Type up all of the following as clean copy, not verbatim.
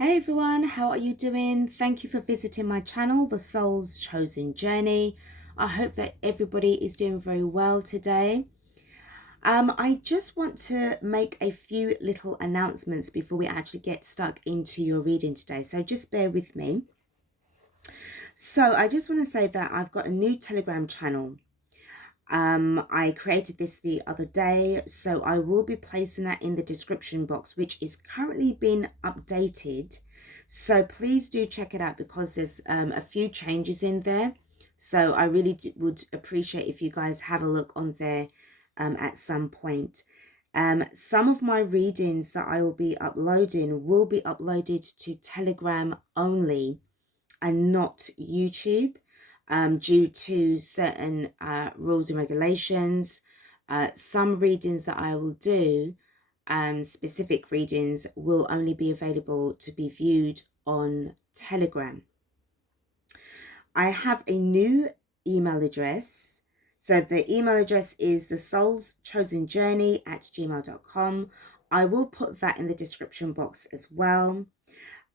Hey everyone, how are you doing? Thank you for visiting my channel, The Soul's Chosen Journey. I hope that everybody is doing very well today. I just want to make a few little announcements before we actually get stuck into your reading today. So just bear with me. So I just want to say that I've got a new Telegram channel. I created this the other day, so I will be placing that in the description box, which is currently being updated. So please do check it out because there's a few changes in there. So I really would appreciate if you guys have a look on there at some point. Some of my readings that I will be uploading will be uploaded to Telegram only and not YouTube, due to certain rules and regulations. Some readings that I will do, specific readings, will only be available to be viewed on Telegram. I have a new email address. So the email address is thesoulschosenjourney@gmail.com. I will put that in the description box as well.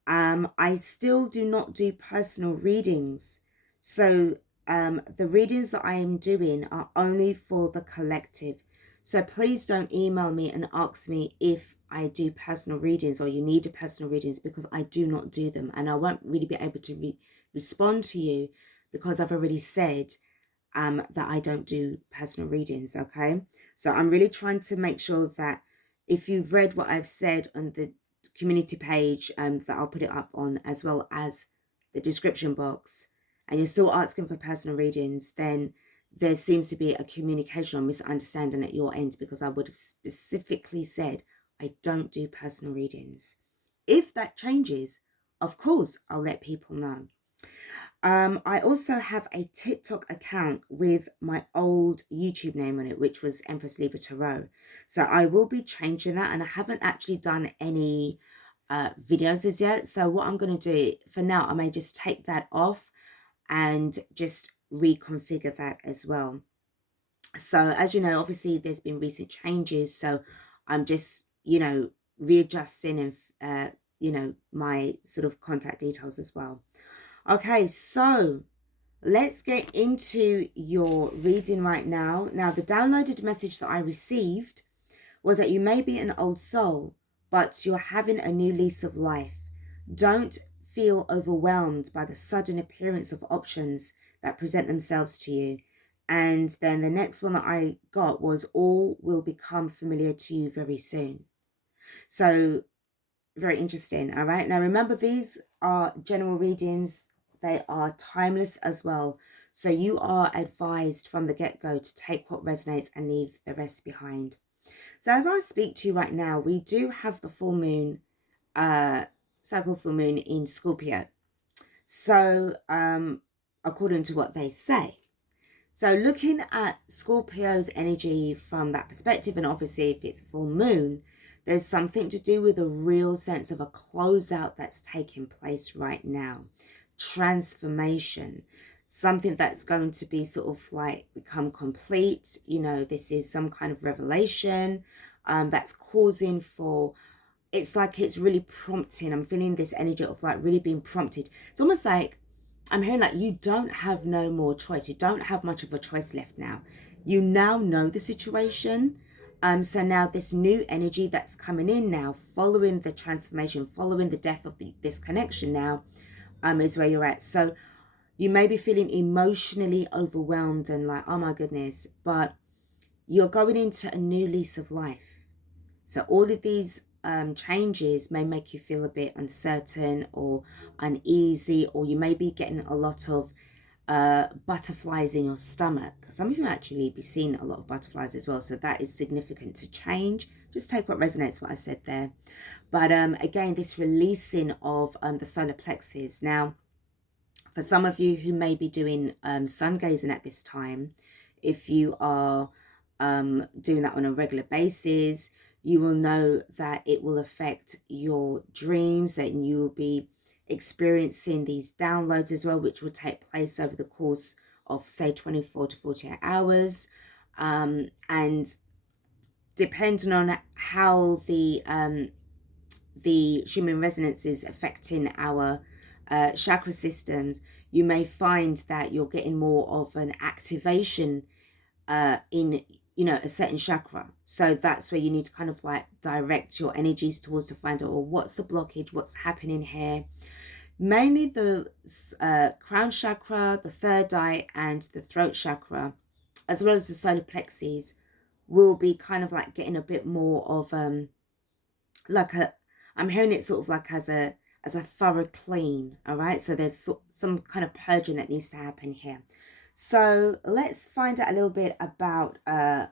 I still do not do personal readings. So the readings that I am doing are only for the collective. So please don't email me and ask me if I do personal readings or you need a personal readings, because I do not do them. And I won't really be able to respond to you because I've already said that I don't do personal readings, okay? So I'm really trying to make sure that if you've read what I've said on the community page, that I'll put it up on, as well as the description box, and you're still asking for personal readings, then there seems to be a communication or misunderstanding at your end, because I would have specifically said I don't do personal readings. If that changes, of course, I'll let people know. I also have a TikTok account with my old YouTube name on it, which was Empress Libra Tarot. So I will be changing that, and I haven't actually done any videos as yet. So what I'm going to do for now, I may just take that off and just reconfigure that as well. So as you know, obviously there's been recent changes, so I'm just, readjusting and, my sort of contact details as well. Okay, so let's get into your reading right now. Now, the downloaded message that I received was that you may be an old soul, but you're having a new lease of life. Don't feel overwhelmed by the sudden appearance of options that present themselves to you. And then the next one that I got was all will become familiar to you very soon. So very interesting. All right. Now, remember, these are general readings. They are timeless as well. So you are advised from the get-go to take what resonates and leave the rest behind. So as I speak to you right now, we do have the full moon, cycle full moon in Scorpio. So according to what they say. So looking at Scorpio's energy from that perspective, and obviously if it's full moon, there's something to do with a real sense of a closeout that's taking place right now. Transformation. Something that's going to be sort of like become complete. This is some kind of revelation that's causing for... It's like it's really prompting. I'm feeling this energy of like really being prompted. It's almost like I'm hearing like you don't have no more choice. You don't have much of a choice left now. You now know the situation. So now this new energy that's coming in now, following the transformation, following the death of this connection now, is where you're at. So you may be feeling emotionally overwhelmed and like, oh my goodness, but you're going into a new lease of life. So all of these changes may make you feel a bit uncertain or uneasy, or you may be getting a lot of butterflies in your stomach. Some of you actually be seeing a lot of butterflies as well, so that is significant to change. Just take what resonates, what I said there. But again, this releasing of the solar plexus. Now, for some of you who may be doing sun gazing at this time, if you are doing that on a regular basis, you will know that it will affect your dreams, and you will be experiencing these downloads as well, which will take place over the course of, say, 24 to 48 hours. And depending on how the the Schumann resonances affecting our chakra systems, you may find that you're getting more of an activation in, you know, a certain chakra. So that's where you need to kind of like direct your energies towards to find out, well, what's the blockage, what's happening here. Mainly the crown chakra, the third eye, and the throat chakra, as well as the solar plexus, will be kind of like getting a bit more of like a, I'm hearing it sort of like as a thorough clean. All right, so there's some kind of purging that needs to happen here. So let's find out a little bit about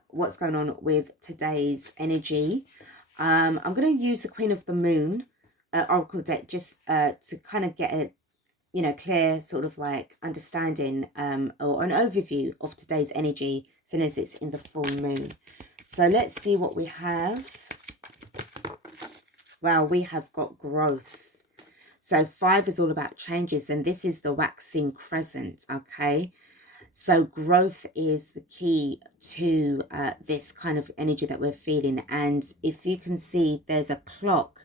what's going on with today's energy. I'm going to use the Queen of the Moon oracle deck just to kind of get a, you know, clear sort of like understanding or an overview of today's energy, seeing as it's in the full moon. So let's see what we have. Well, we have got growth. So 5 is all about changes, and this is the waxing crescent, okay? So growth is the key to this kind of energy that we're feeling. And if you can see, there's a clock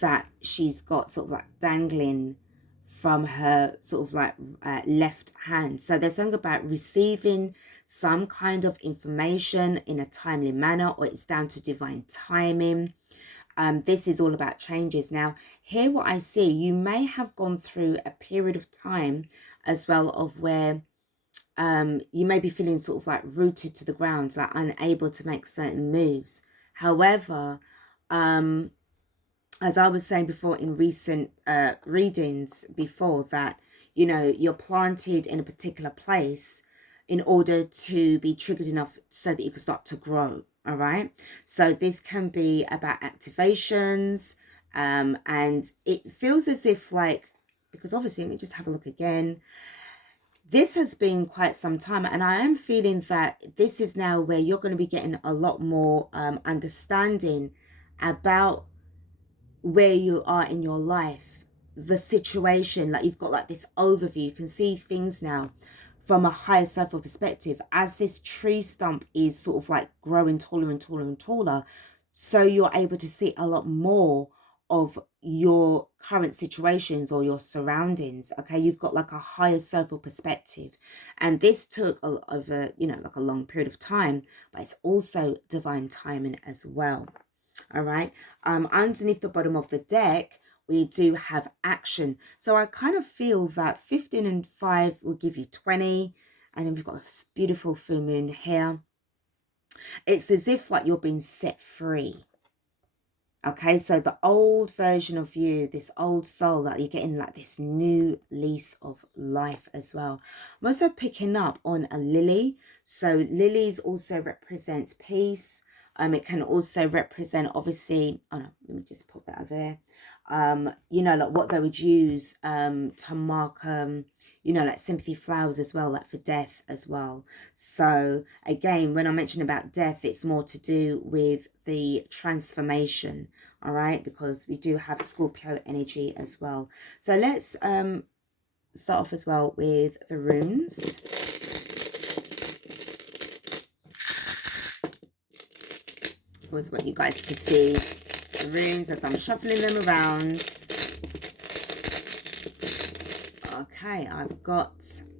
that she's got sort of like dangling from her sort of like left hand. So there's something about receiving some kind of information in a timely manner, or it's down to divine timing. This is all about changes. Now, here what I see, you may have gone through a period of time as well of where you may be feeling sort of like rooted to the ground, like unable to make certain moves. However, as I was saying before in recent readings before, that, you know, you're planted in a particular place in order to be triggered enough so that you can start to grow. All right, so this can be about activations, and it feels as if like, because obviously, let me just have a look again. This has been quite some time, and I am feeling that this is now where you're going to be getting a lot more understanding about where you are in your life, the situation. Like, you've got like this overview, you can see things now from a higher self perspective, as this tree stump is sort of like growing taller and taller and taller. So you're able to see a lot more of your current situations or your surroundings. Okay, you've got like a higher self perspective, and this took over, you know, like a long period of time, but it's also divine timing as well. All right, underneath the bottom of the deck, we do have action. So I kind of feel that 15 and 5 will give you 20. And then we've got this beautiful full moon here. It's as if like you're being set free. Okay, so the old version of you, this old soul, that you're getting like this new lease of life as well. I'm also picking up on a lily. So lilies also represents peace. It can also represent, obviously, oh no, let me just put that over there. You know, like what they would use to mark, you know, like sympathy flowers as well, like for death as well. So again, when I mention about death, it's more to do with the transformation, all right, because we do have Scorpio energy as well. So let's start off as well with the runes. Was what you guys can see, the runes as I'm shuffling them around. Okay, I've got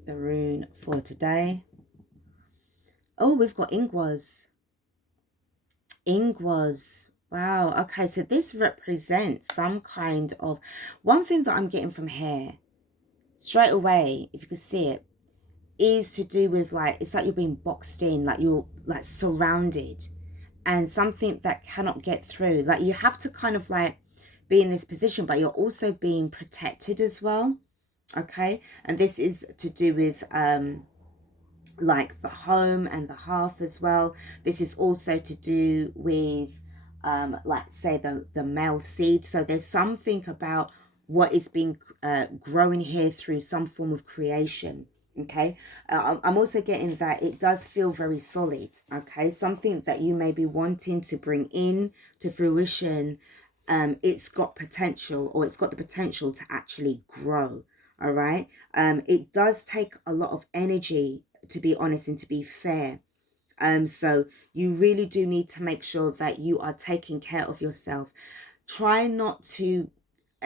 the rune for today. Oh, we've got Ingwas. Ingwas. Wow. Okay, so this represents some kind of, one thing that I'm getting from here straight away, if you can see it, is to do with like, it's like you're being boxed in, like you're like surrounded, and something that cannot get through. Like you have to kind of like be in this position, but you're also being protected as well. Okay, and this is to do with like the home and the hearth as well. This is also to do with like say the male seed. So there's something about what is being growing here through some form of creation. Okay, I'm also getting that it does feel very solid. Okay, something that you may be wanting to bring in to fruition, it's got potential, or it's got the potential to actually grow. All right, it does take a lot of energy, to be honest and to be fair. So you really do need to make sure that you are taking care of yourself. try not to,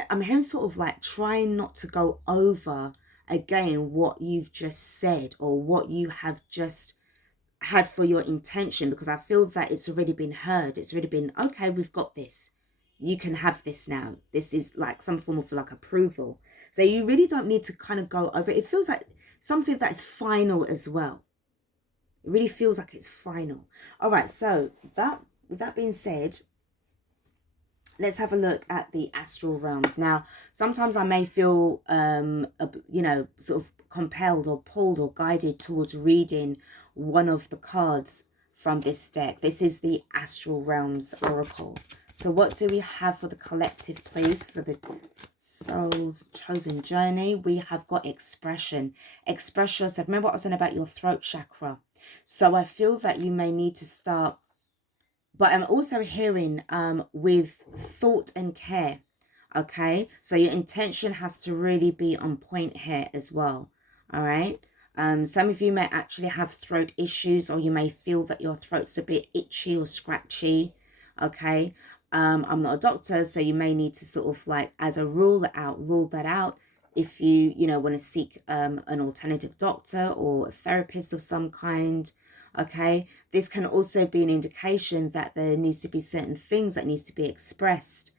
I'm hearing sort of like try not to go over again what you've just said or what you have just had for your intention, because I feel that it's already been heard. It's already been, okay, we've got this. You can have this now. This is like some form of like approval. So you really don't need to kind of go over it. It feels like something that is final as well. It really feels like it's final. All right, so with that being said, let's have a look at the astral realms. Now, sometimes I may feel, you know, sort of compelled or pulled or guided towards reading one of the cards from this deck. This is the Astral Realms Oracle. So what do we have for the collective, please, for the Soul's Chosen Journey? We have got expression. Express yourself. Remember what I was saying about your throat chakra. So I feel that you may need to start, but I'm also hearing with thought and care. Okay, so your intention has to really be on point here as well. All right. Some of you may actually have throat issues, or you may feel that your throat's a bit itchy or scratchy. Okay. I'm not a doctor, so you may need to sort of like, as a rule that out. If you know, want to seek an alternative doctor or a therapist of some kind. Okay, this can also be an indication that there needs to be certain things that needs to be expressed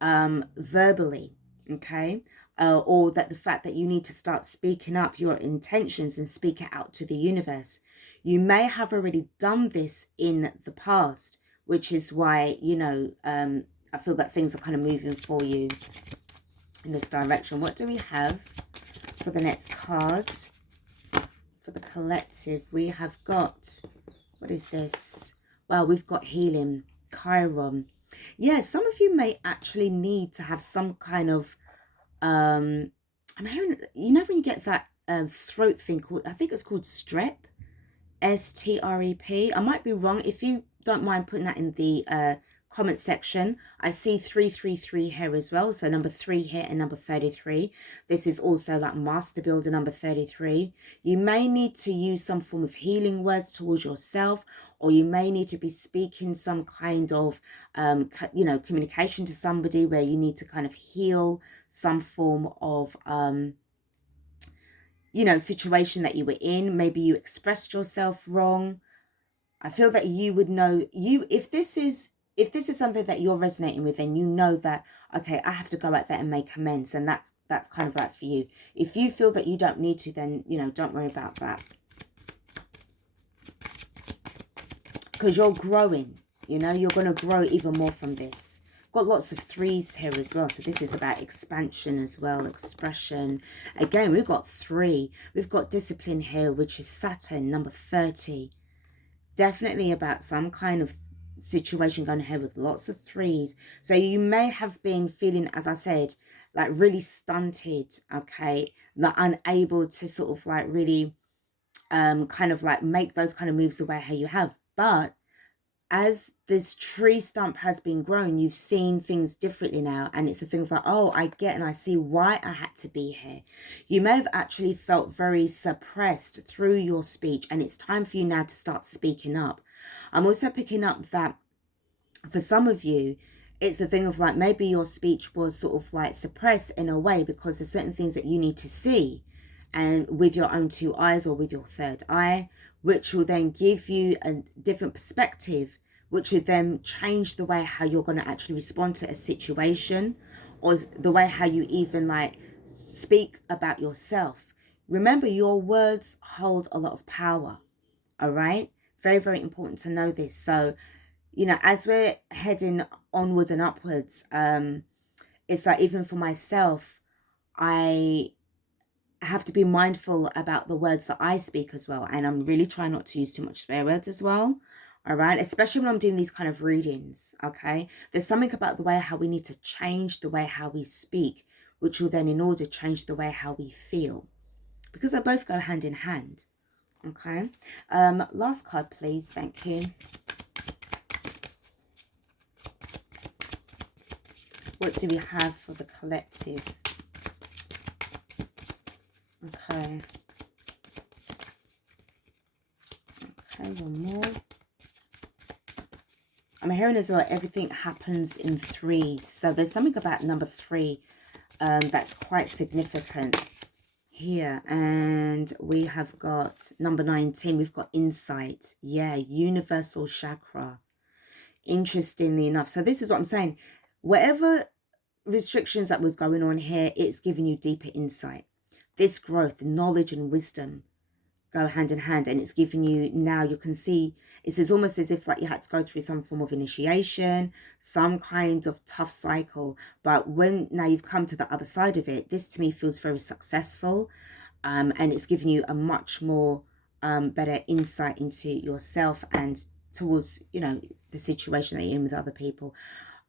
verbally. Okay, or that the fact that you need to start speaking up your intentions and speak it out to the universe. You may have already done this in the past, which is why, you know, I feel that things are kind of moving for you in this direction. What do we have for the next card? For the collective, we have got, what is this? Well, we've got healing, Chiron. Yeah, some of you may actually need to have some kind of, I'm hearing, you know, when you get that throat thing called, I think it's called strep, S-T-R-E-P. I might be wrong. If you don't mind putting that in the comment section. I see 333 here as well, so number 3 here and number 33. This is also like master builder number 33. You may need to use some form of healing words towards yourself, or you may need to be speaking some kind of you know, communication to somebody where you need to kind of heal some form of you know, situation that you were in. Maybe you expressed yourself wrong. I feel that you would know, if this is something that you're resonating with, and you know that, okay, I have to go out there and make amends, and that's kind of right for you. If you feel that you don't need to, then, you know, don't worry about that, because you're growing. You know, you're going to grow even more from this. Got lots of 3s here as well, so this is about expansion as well, expression. Again, we've got 3. We've got discipline here, which is Saturn, number 30. Definitely about some kind of situation going ahead with lots of 3s. So you may have been feeling, as I said, like really stunted, okay, like unable to sort of like really kind of like make those kind of moves the way how you have. But as this tree stump has been grown, you've seen things differently now, and it's a thing of like, oh, I get and I see why I had to be here. You may have actually felt very suppressed through your speech, and it's time for you now to start speaking up. I'm also picking up that for some of you, it's a thing of like, maybe your speech was sort of like suppressed in a way because there's certain things that you need to see, and with your own 2 eyes or with your 3rd eye, which will then give you a different perspective, which will then change the way how you're going to actually respond to a situation, or the way how you even like speak about yourself. Remember, your words hold a lot of power. All right, very, very important to know this. So, you know, as we're heading onwards and upwards, it's like, even for myself, I have to be mindful about the words that I speak as well. And I'm really trying not to use too much swear words as well. All right. Especially when I'm doing these kind of readings. Okay. There's something about the way how we need to change the way how we speak, which will then in order change the way how we feel, because they both go hand in hand. Okay. Last card, please. Thank you. What do we have for the collective? Okay. Okay, one more. I'm hearing as well, everything happens in threes. So there's something about number 3 that's quite significant here. And we have got number 19. We've got insight. Yeah, universal chakra. Interestingly enough. So this is what I'm saying. Whatever restrictions that was going on here, it's giving you deeper insight. This growth, knowledge and wisdom go hand in hand, and it's giving you, now you can see, it's almost as if like you had to go through some form of initiation, some kind of tough cycle, but when now you've come to the other side of it, this to me feels very successful, and it's giving you a much more better insight into yourself and towards, you know, the situation that you're in with other people.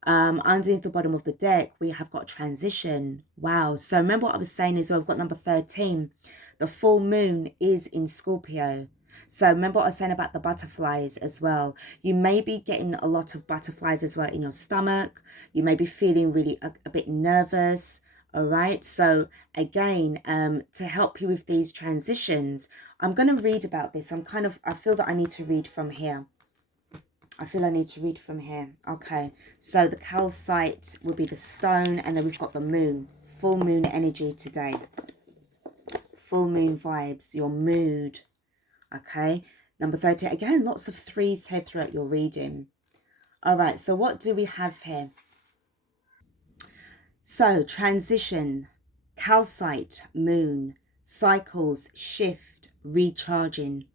Underneath the bottom of the deck, we have got transition. Wow. So remember what I was saying as well, we've got number 13. The full moon is in Scorpio. So remember what I was saying about the butterflies as well. You may be getting a lot of butterflies as well in your stomach. You may be feeling really a bit nervous. All right. So again, to help you with these transitions, I'm going to read about this. I feel that I need to read from here. Okay, so the calcite will be the stone, and then we've got the moon. Full moon energy today. Full moon vibes, your mood. Okay, number 30. Again, lots of threes here throughout your reading. All right, so what do we have here? So, transition, calcite, moon, cycles, shift, recharging.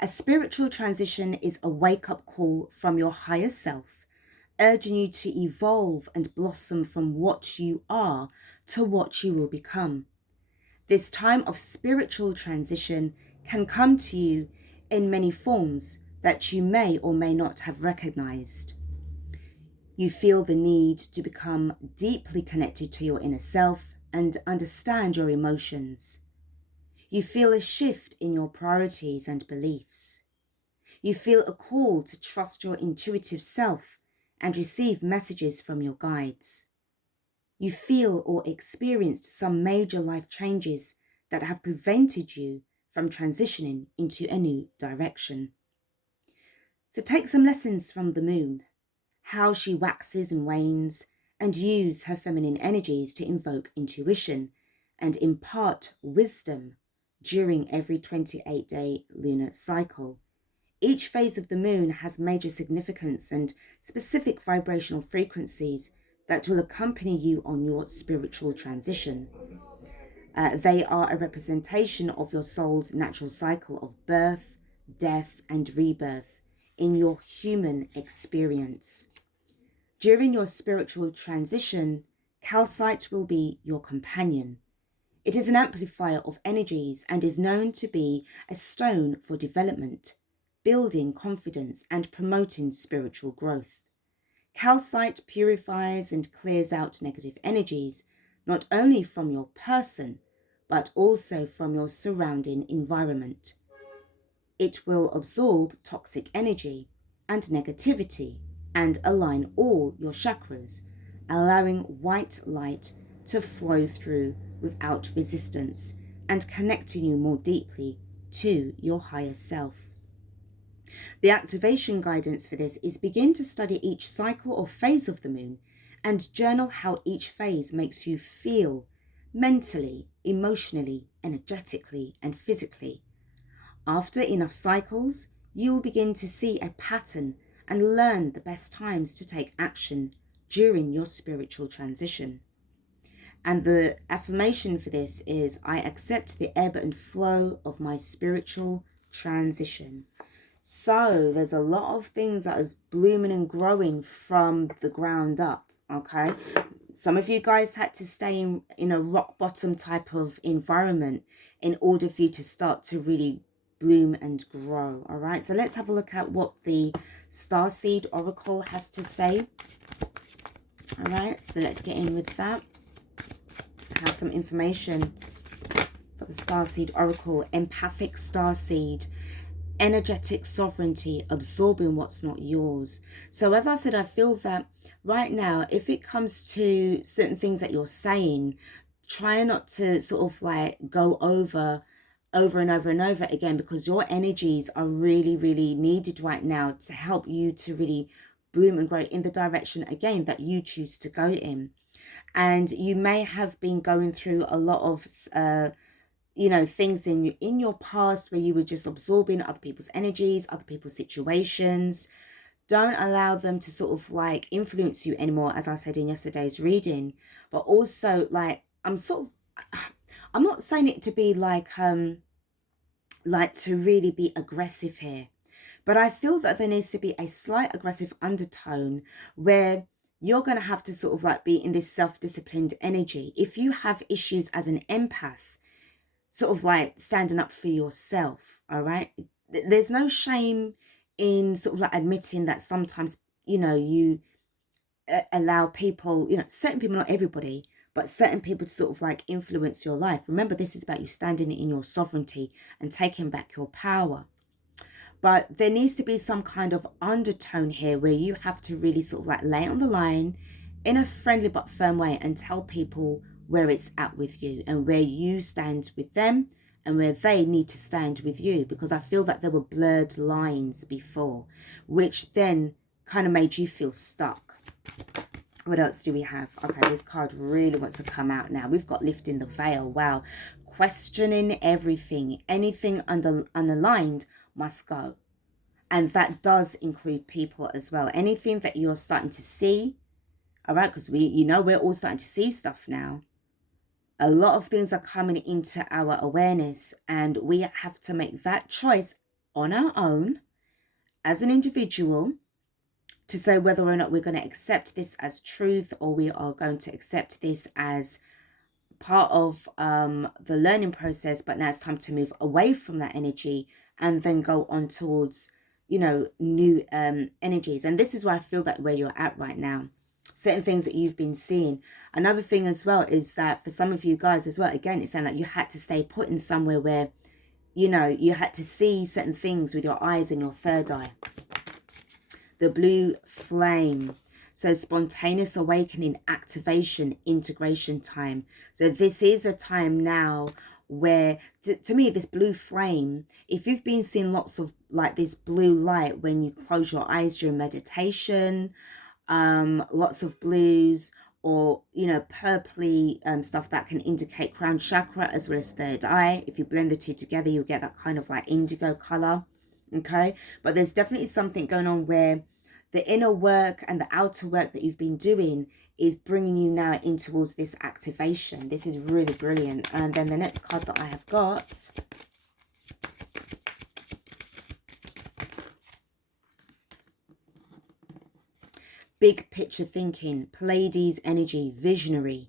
A spiritual transition is a wake-up call from your higher self, urging you to evolve and blossom from what you are to what you will become. This time of spiritual transition can come to you in many forms that you may or may not have recognized. You feel the need to become deeply connected to your inner self and understand your emotions. You feel a shift in your priorities and beliefs. You feel a call to trust your intuitive self and receive messages from your guides. You feel or experienced some major life changes that have prevented you from transitioning into a new direction. So take some lessons from the moon, how she waxes and wanes, and use her feminine energies to invoke intuition and impart wisdom during every 28-day lunar cycle. Each phase of the moon has major significance and specific vibrational frequencies that will accompany you on your spiritual transition. They are a representation of your soul's natural cycle of birth, death, and rebirth in your human experience. During your spiritual transition, calcite will be your companion. It is an amplifier of energies and is known to be a stone for development, building confidence and promoting spiritual growth. Calcite purifies and clears out negative energies, not only from your person, but also from your surrounding environment. It will absorb toxic energy and negativity and align all your chakras, allowing white light to flow through without resistance and connecting you more deeply to your higher self. The activation guidance for this is begin to study each cycle or phase of the moon and journal how each phase makes you feel mentally, emotionally, energetically, and physically. After enough cycles, you'll begin to see a pattern and learn the best times to take action during your spiritual transition. And the affirmation for this is, I accept the ebb and flow of my spiritual transition. So there's a lot of things that is blooming and growing from the ground up, okay? Some of you guys had to stay in a rock bottom type of environment in order for you to start to really bloom and grow, all right? So let's have a look at what the Starseed Oracle has to say. All right, so let's get in with that. Have some information for the Starseed Oracle. Empathic Starseed. Energetic sovereignty, absorbing what's not yours. So as I said, I feel that right now, if it comes to certain things that you're saying, try not to sort of like go over and over again, because your energies are really, really needed right now to help you to really bloom and grow in the direction, again, that you choose to go in. And you may have been going through a lot of you know, things in your past where you were just absorbing other people's energies, other people's situations. Don't allow them to sort of like influence you anymore, as I said in yesterday's reading. But also, like, I'm not saying it to be like to really be aggressive here, but I feel that there needs to be a slight aggressive undertone where you're going to have to sort of like be in this self-disciplined energy. If you have issues as an empath, sort of like standing up for yourself, all right? There's no shame in sort of like admitting that sometimes, you know, you allow people, you know, certain people, not everybody, but certain people to sort of like influence your life. Remember, this is about you standing in your sovereignty and taking back your power. But there needs to be some kind of undertone here where you have to really sort of like lay on the line in a friendly but firm way and tell people where it's at with you and where you stand with them and where they need to stand with you. Because I feel that there were blurred lines before, which then kind of made you feel stuck. What else do we have? Okay, this card really wants to come out now. We've got lifting the veil. Wow. Questioning everything. Anything unaligned must go. And that does include people as well. Anything that you're starting to see, all right, because you know, we're all starting to see stuff now. A lot of things are coming into our awareness, and we have to make that choice on our own as an individual to say whether or not we're going to accept this as truth, or we are going to accept this as part of the learning process, but now it's time to move away from that energy and then go on towards, you know, new energies. And this is where I feel that where you're at right now, certain things that you've been seeing. Another thing as well is that for some of you guys as well, again, it sounds like you had to stay put in somewhere where, you know, you had to see certain things with your eyes and your third eye. The blue flame. So spontaneous awakening, activation, integration time. So this is a time now where, to me, this blue flame, if you've been seeing lots of like this blue light when you close your eyes during meditation, lots of blues, or, you know, purpley stuff that can indicate crown chakra as well as third eye. If you blend the two together, you'll get that kind of like indigo color. Okay, but there's definitely something going on where the inner work and the outer work that you've been doing is bringing you now in towards this activation. This is really brilliant. And then the next card that I have got, big picture thinking, Pleiades energy, visionary,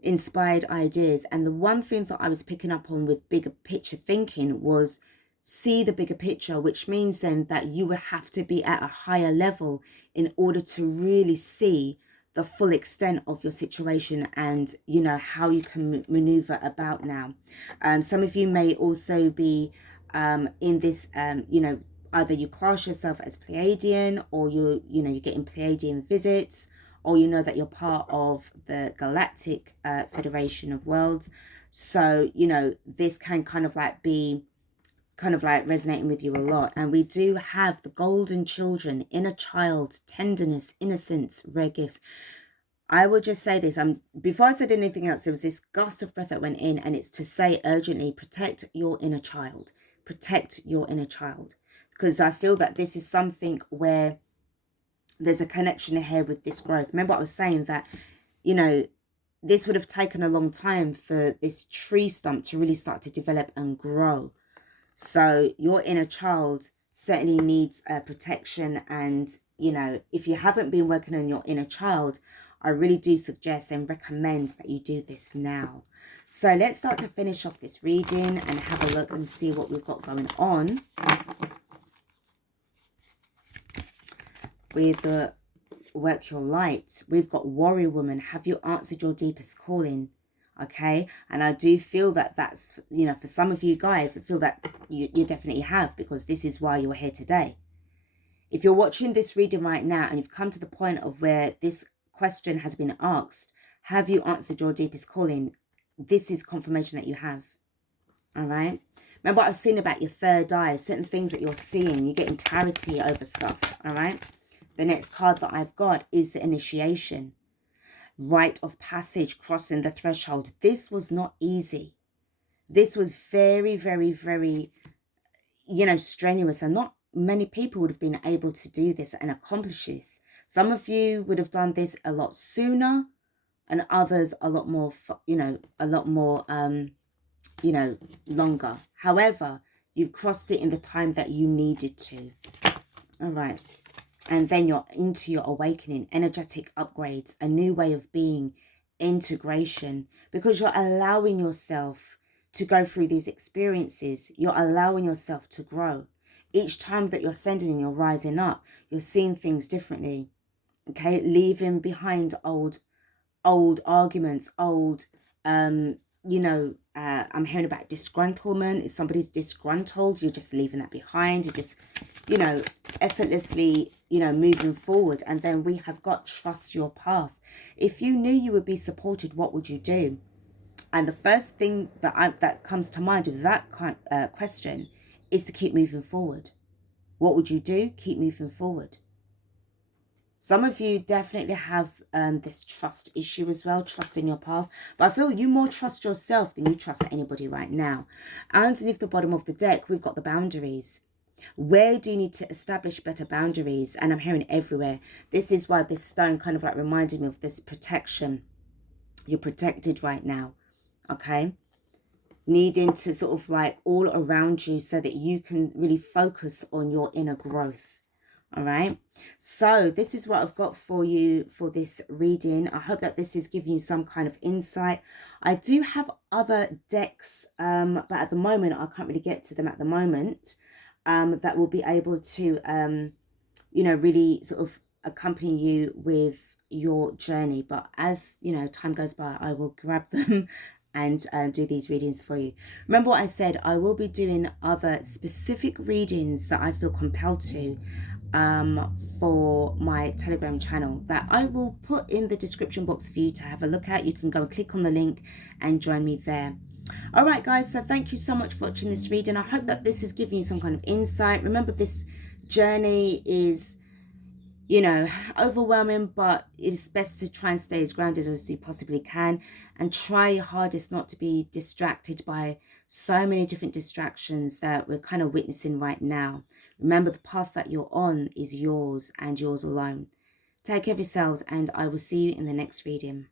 inspired ideas. And the one thing that I was picking up on with bigger picture thinking was see the bigger picture, which means then that you would have to be at a higher level in order to really see the full extent of your situation and, you know, how you can maneuver about now. Some of you may also be in this, you know, either you class yourself as Pleiadian, or you're getting Pleiadian visits, or you know that you're part of the Galactic Federation of Worlds. So, you know, this can kind of like be kind of like resonating with you a lot. And we do have the golden children, inner child, tenderness, innocence, rare gifts. I will just say this, before I said anything else, there was this gust of breath that went in, and it's to say urgently, protect your inner child. Protect your inner child. Because I feel that this is something where there's a connection here with this growth. Remember I was saying that, you know, this would have taken a long time for this tree stump to really start to develop and grow. So your inner child certainly needs protection. And, you know, if you haven't been working on your inner child, I really do suggest and recommend that you do this now. So let's start to finish off this reading and have a look and see what we've got going on with the work your light. We've got warrior woman. Have you answered your deepest calling? Okay, and I do feel that that's, you know, for some of you guys, I feel that you definitely have, because this is why you're here today. If you're watching this reading right now and you've come to the point of where this question has been asked, have you answered your deepest calling? This is confirmation that you have. All right. Remember what I was saying about your third eye, certain things that you're seeing, you're getting clarity over stuff. All right. The next card that I've got is the initiation. Rite of passage, crossing the threshold. This was not easy. This was very, very, very, you know, strenuous. And not many people would have been able to do this and accomplish this. Some of you would have done this a lot sooner, and others a lot more, you know, you know, longer. However, you've crossed it in the time that you needed to. All right. And then you're into your awakening, energetic upgrades, a new way of being, integration, because you're allowing yourself to go through these experiences. You're allowing yourself to grow. Each time that you're sending and you're rising up, you're seeing things differently. Okay, leaving behind old arguments, you know, I'm hearing about disgruntlement. If somebody's disgruntled, you're just leaving that behind. You're just, you know, effortlessly, you know, moving forward. And then we have got trust your path. If you knew you would be supported, what would you do? And the first thing that comes to mind with that question is to keep moving forward. What would you do? Keep moving forward. Some of you definitely have this trust issue as well, trusting your path. But I feel you more trust yourself than you trust anybody right now. Underneath the bottom of the deck, we've got the boundaries. Where do you need to establish better boundaries? And I'm hearing everywhere. This is why this stone kind of like reminded me of this protection. You're protected right now, okay? Needing to sort of like all around you so that you can really focus on your inner growth. All right, so this is what I've got for you for this reading. I hope that this is giving you some kind of insight. I do have other decks, but at the moment I can't really get to them at the moment, that will be able to you know, really sort of accompany you with your journey. But as you know, time goes by, I will grab them and do these readings for you. Remember what I said, I will be doing other specific readings that I feel compelled to for my Telegram channel that I will put in the description box for you to have a look at. You can go and click on the link and join me there. All right, guys, so thank you so much for watching this reading. I hope that this has given you some kind of insight. Remember, this journey is, you know, overwhelming, but it's best to try and stay as grounded as you possibly can and try your hardest not to be distracted by so many different distractions that we're kind of witnessing right now. Remember, the path that you're on is yours and yours alone. Take care of yourselves, and I will see you in the next reading.